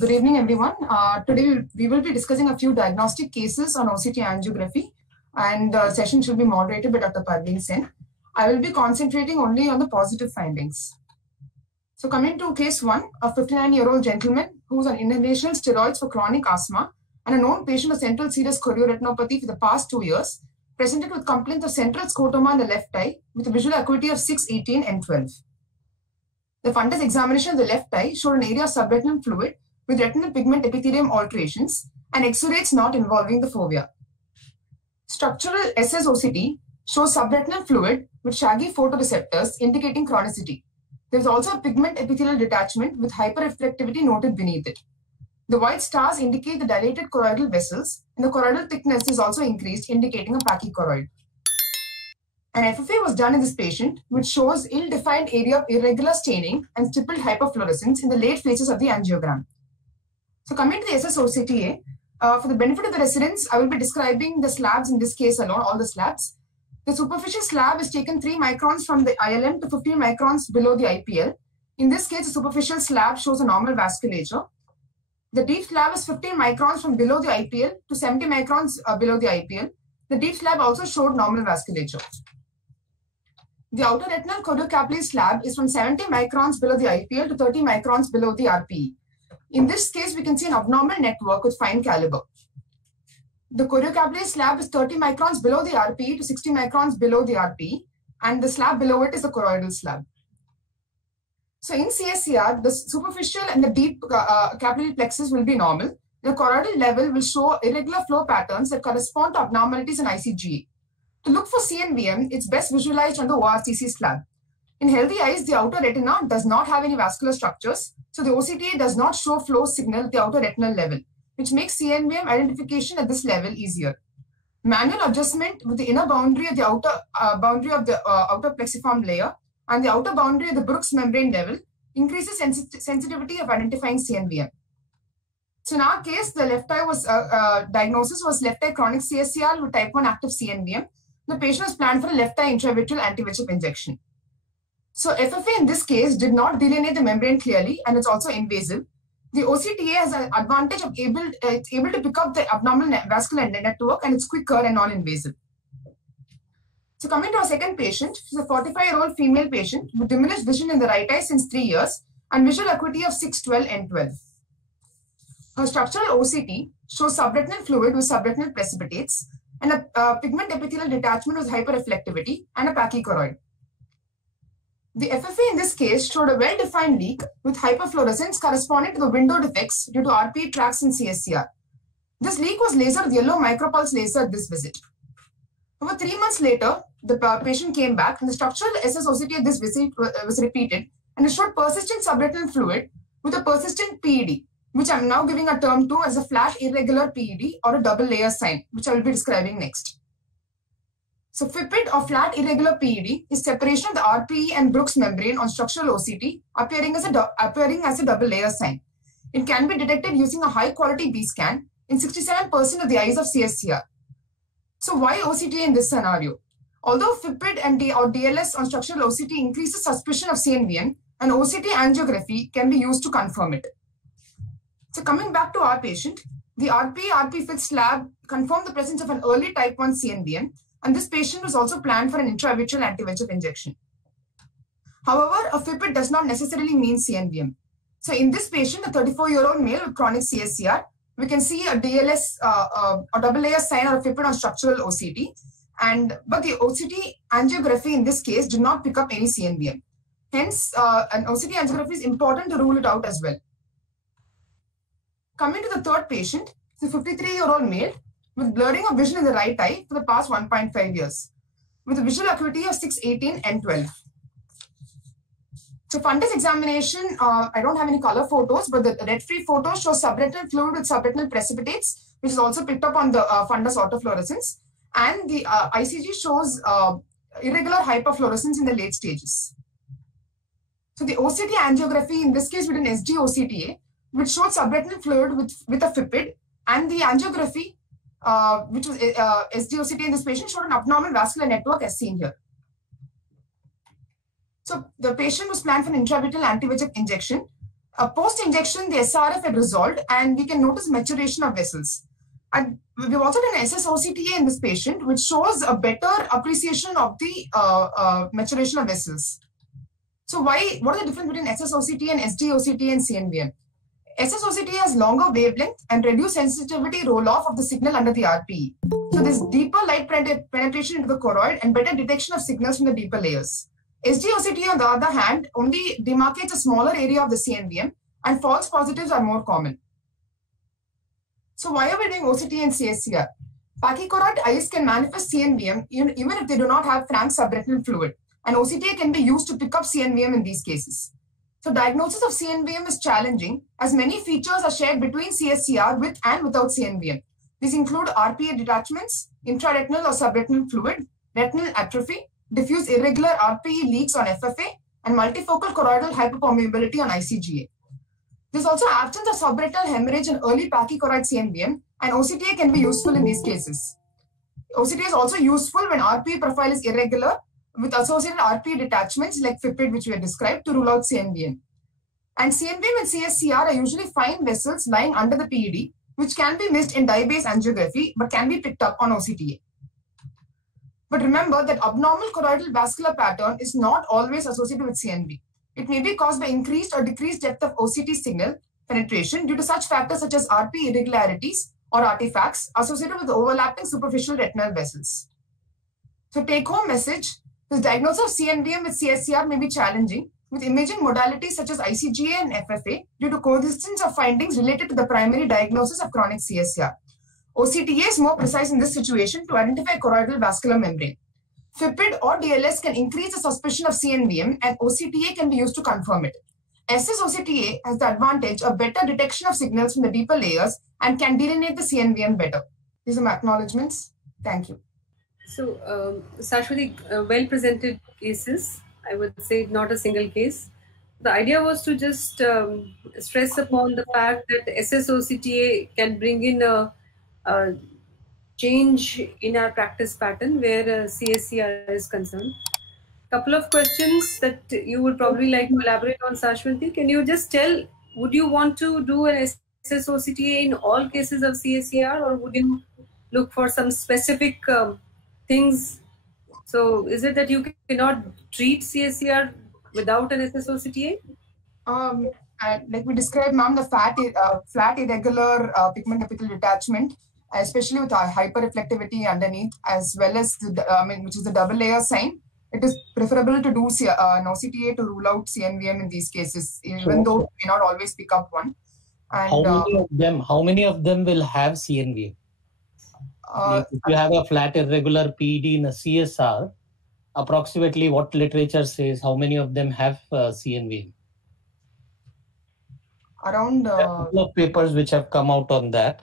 Good evening, everyone. Today we will be discussing a few diagnostic cases on OCT angiography, and the session should be moderated by Dr. Parveen Sen. I will be concentrating only on the positive findings. So coming to case 1, a 59-year-old gentleman who is on inhalational steroids for chronic asthma and a known patient of central serous chorioretinopathy for the past 2 years, presented with complaint of central scotoma in the left eye with a visual acuity of 6, 18, and 12. The fundus examination of the left eye showed an area of subretinal fluid with retinal pigment epithelium alterations and exudates not involving the fovea. Structural SSOCT shows subretinal fluid with shaggy photoreceptors indicating chronicity. There is also a pigment epithelial detachment with hyperreflectivity noted beneath it. The white stars indicate the dilated choroidal vessels, and the choroidal thickness is also increased, indicating a pachychoroid. An FFA was done in this patient, which shows ill-defined area of irregular staining and stippled hyperfluorescence in the late phases of the angiogram. So coming to the SSOCTA, for the benefit of the residents, I will be describing the slabs in this case alone, all the slabs. The superficial slab is taken 3 microns from the ILM to 15 microns below the IPL. In this case, the superficial slab shows a normal vasculature. The deep slab is 15 microns from below the IPL to 70 microns below the IPL. The deep slab also showed normal vasculature. The outer retinal choriocapillary slab is from 70 microns below the IPL to 30 microns below the RPE. In this case, we can see an abnormal network with fine caliber. The choriocapillary slab is 30 microns below the RPE to 60 microns below the RPE, and the slab below it is the choroidal slab. So in CSCR, the superficial and the deep capillary plexus will be normal. The choroidal level will show irregular flow patterns that correspond to abnormalities in ICGA. To look for CNVM, it's best visualized on the ORCC slab. In healthy eyes, the outer retina does not have any vascular structures, so the OCTA does not show flow signal at the outer retinal level, which makes CNVM identification at this level easier. Manual adjustment with the inner boundary of the outer boundary of the outer plexiform layer and the outer boundary of the Bruch's membrane level increases sensitivity of identifying CNVM. So in our case, the left eye was diagnosis was left eye chronic CSCR with type 1 active CNVM. The patient was planned for a left eye intravitreal anti-VEGF injection. So FFA in this case did not delineate the membrane clearly, and it's also invasive. The OCTA has an advantage of it's able to pick up the abnormal vascular network, and it's quicker and non-invasive. So coming to our second patient, she's a 45-year-old female patient with diminished vision in the right eye since 3 years and visual acuity of 6, 12, and 12. Her structural OCT shows subretinal fluid with subretinal precipitates and a pigment epithelial detachment with hyperreflectivity and a pachychoroid. The FFA in this case showed a well-defined leak with hyperfluorescence corresponding to the window defects due to RPE tracks in CSCR. This leak was lasered with yellow micropulse laser at this visit. Over 3 months later, the patient came back and the structural SSOCT at this visit was repeated, and it showed persistent subretinal fluid with a persistent PED, which I'm now giving a term to as a flat irregular PED or a double layer sign, which I will be describing next. So FIPID or flat irregular PED is separation of the RPE and Bruch's membrane on structural OCT appearing as a double layer sign. It can be detected using a high quality B scan in 67% of the eyes of CSCR. So why OCTA in this scenario? Although FIPID and or DLS on structural OCT increases suspicion of CNVM, an OCT angiography can be used to confirm it. So coming back to our patient, the RP-FIT slab confirmed the presence of an early type 1 CNVM, and this patient was also planned for an intravitreal anti-VEGF injection. However, a FIPID does not necessarily mean CNVM. So in this patient, a 34-year-old male with chronic CSCR, we can see a DLS, a double layer sign or a FIPID on structural OCT, but the OCT angiography in this case did not pick up any CNVM. Hence, an OCT angiography is important to rule it out as well. Coming to the third patient, it's a 53-year-old male with blurring of vision in the right eye for the past 1.5 years, with a visual acuity of 6, 18, and 12. So fundus examination, I don't have any color photos, but the red-free photo shows subretinal fluid with subretinal precipitates, which is also picked up on the fundus autofluorescence, and the ICG shows irregular hyperfluorescence in the late stages. So the OCT angiography, in this case, we did an SD-OCTA, which showed subretinal fluid with a FIPID, and the angiography, which was SD-OCT in this patient, showed an abnormal vascular network as seen here. So the patient was planned for an intravitreal anti-VEGF injection. Post-injection, the SRF had resolved, and we can notice maturation of vessels. And we've also done SSOCTA in this patient, which shows a better appreciation of the maturation of vessels. So what are the difference between SSOCTA and SDOCTA and CNVM? SSOCTA has longer wavelength and reduced sensitivity roll-off of the signal under the RPE. So there's deeper light penetration into the choroid and better detection of signals from the deeper layers. SDOCTA, on the other hand, only demarcates a smaller area of the CNVM, and false positives are more common. So why are we doing OCTA and CSCR? Pachychoroid eyes can manifest CNVM even if they do not have frank subretinal fluid, and OCTA can be used to pick up CNVM in these cases. So diagnosis of CNVM is challenging as many features are shared between CSCR with and without CNVM. These include RPE detachments, intraretinal or subretinal fluid, retinal atrophy, diffuse irregular RPE leaks on FFA, and multifocal choroidal hyperpermeability on ICGA. There's also absence of subretinal hemorrhage in early pachychoroid CNVM, and OCTA can be useful in these cases. OCTA is also useful when RPE profile is irregular with associated RPE detachments like FIPID, which we have described, to rule out CNVM. And CNVM and CSCR are usually fine vessels lying under the PED, which can be missed in dye-based angiography, but can be picked up on OCTA. But remember that abnormal choroidal vascular pattern is not always associated with CNV. It may be caused by increased or decreased depth of OCT signal penetration due to such factors such as RPE irregularities or artifacts associated with overlapping superficial retinal vessels. So take-home message, this diagnosis of CNVM with CSCR may be challenging with imaging modalities such as ICGA and FFA due to coexistence of findings related to the primary diagnosis of chronic CSCR. OCTA is more precise in this situation to identify choroidal vascular membrane. FIPID or DLS can increase the suspicion of CNVM, and OCTA can be used to confirm it. SSOCTA has the advantage of better detection of signals from the deeper layers and can delineate the CNVM better. These are my acknowledgements. Thank you. So, Shashwati, well presented cases. I would say not a single case. The idea was to just stress upon the fact that SSOCTA can bring in a change in our practice pattern where CSCR is concerned. Couple of questions that you would probably like to elaborate on, Shashwati. Can you just tell, would you want to do an SSOCTA in all cases of CSCR, or would you look for some specific things? So is it that you cannot treat CSCR without an SSOCTA? Like we described, ma'am, the flat irregular pigment apical detachment, especially with hyperreflectivity underneath, as well as the, which is the double layer sign, it is preferable to do an OCTA to rule out CNVM in these cases, even though we may not always pick up one. And how many of them will have CNVM? If you have a flat irregular PED in a CSR, approximately what literature says, how many of them have CNVM? Around there are a couple of papers which have come out on that.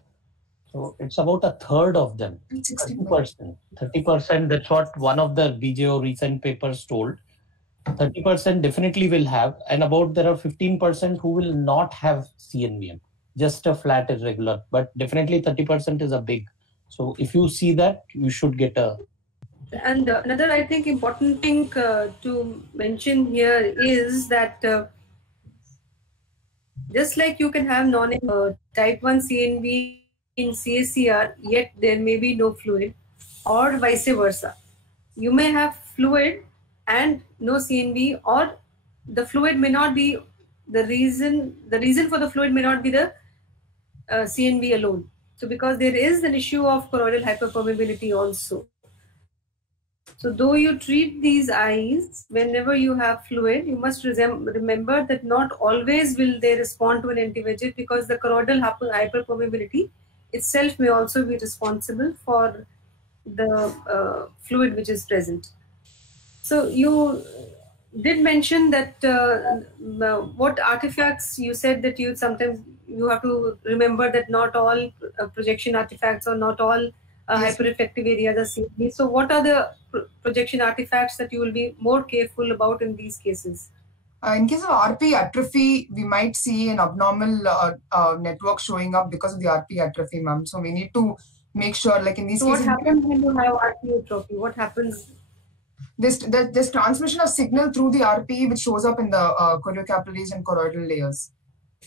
So it's about a third of them, 30%. 30%, that's what one of the BJO recent papers told. 30% definitely will have, and about there are 15% who will not have CNVM, just a flat irregular, but definitely 30% is a big. So if you see that, you should get a... And another, I think, important thing to mention here is that just like you can have type 1 CNV in CSCR, yet there may be no fluid, or vice versa. You may have fluid and no CNV, or the fluid may not be the reason for the fluid may not be the CNV alone. So because there is an issue of choroidal hyperpermeability also. So though you treat these eyes, whenever you have fluid, you must remember that not always will they respond to an anti-VEGF, because the choroidal hyperpermeability itself may also be responsible for the fluid which is present. So you did mention that what artifacts, you said that you sometimes you have to remember that not all projection artifacts or not all hyperreflective areas are CNV. So what are the projection artifacts that you will be more careful about in these cases? In case of RP atrophy, we might see an abnormal network showing up because of the RP atrophy, ma'am. So we need to make sure, like in these cases... What happens when you have RP atrophy? What happens? There's transmission of signal through the RPE which shows up in the choriocapillaries and choroidal layers.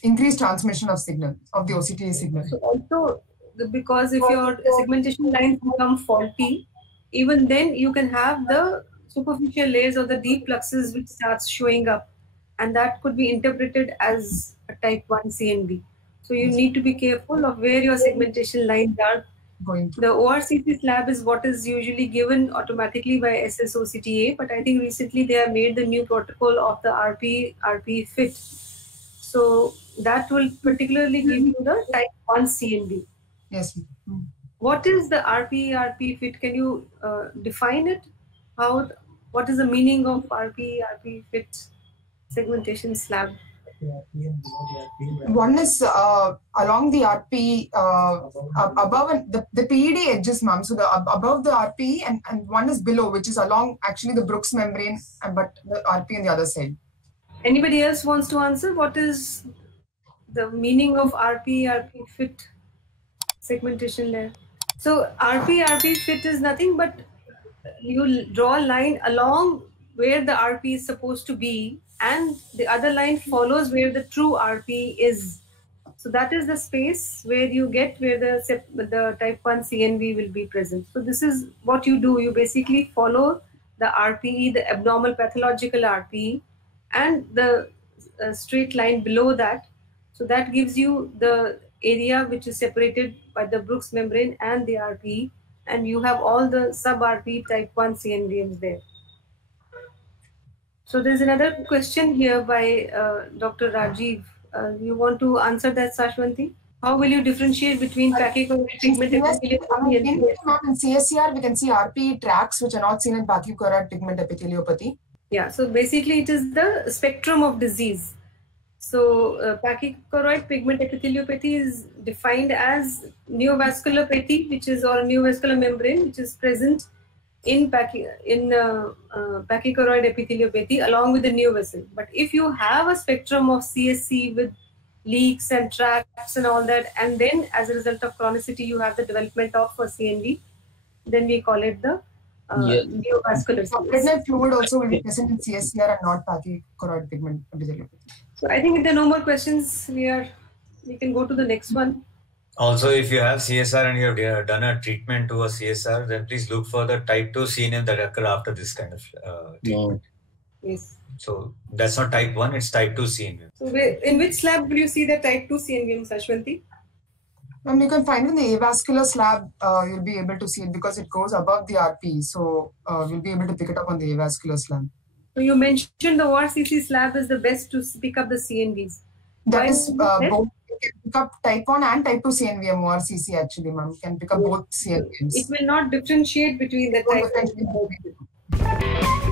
increased transmission of signal, of the OCTA signal. So also, because if your segmentation lines become faulty, even then you can have the superficial layers or the deep fluxes which starts showing up, and that could be interpreted as a type 1 CNV. So you need to be careful of where your segmentation lines are Going to. The ORCC slab is what is usually given automatically by SSOCTA, but I think recently they have made the new protocol of the RP fit. So that will particularly give you the type 1 CNV. Yes. What is the RP fit? Can you define it? What is the meaning of RP fit segmentation slab? One is along the RP, above the PED edges, ma'am. So above the RP and one is below, which is along actually the Brooks membrane, but the RP on the other side. Anybody else wants to answer? What is the meaning of RP fit segmentation layer? So RP fit is nothing but you draw a line along where the RP is supposed to be, and the other line follows where the true RP is. So that is the space where you get where the type 1 CNV will be present. So this is what you do. You basically follow the RPE, the abnormal pathological RPE, and the straight line below that. So that gives you the area which is separated by the Brooks membrane and the RPE, and you have all the sub-RPE type 1 CNVMs there. So there's another question here by Dr. Rajiv. You want to answer that, Sashwanti? How will you differentiate between pachychoroid pigment epitheliopathy and in CSCR, we can see RPE tracks which are not seen in pachychoroid pigment epitheliopathy. Yeah, so basically it is the spectrum of disease. So pachychoroid pigment epitheliopathy is defined as neovasculopathy, which is or neovascular membrane, which is present in pachychoroid epitheliopathy along with the neovascule. But if you have a spectrum of CSC with leaks and tracts and all that, and then as a result of chronicity you have the development of a CNV, then we call it the neovascular. Subretinal fluid also will be present in CSCR and not pachychoroid pigment epitheliopathy. So I think if there are no more questions, we can go to the next one. Also, if you have CSR and you have done a treatment to a CSR, then please look for the type 2 CNV that occur after this kind of treatment. Yes. So that's not type 1, it's type 2 CNV. So in which slab will you see the type 2 CNV, Sashwanti? You can find in the avascular slab, you'll be able to see it because it goes above the RP. So we'll be able to pick it up on the avascular slab. So you mentioned the ORCC slab is the best to pick up the CNVs. That is both. You can pick up type 1 and type 2 CNVM ORCC actually, ma'am. You can pick up both CNVMs. It will not differentiate between the type 1 and type 2.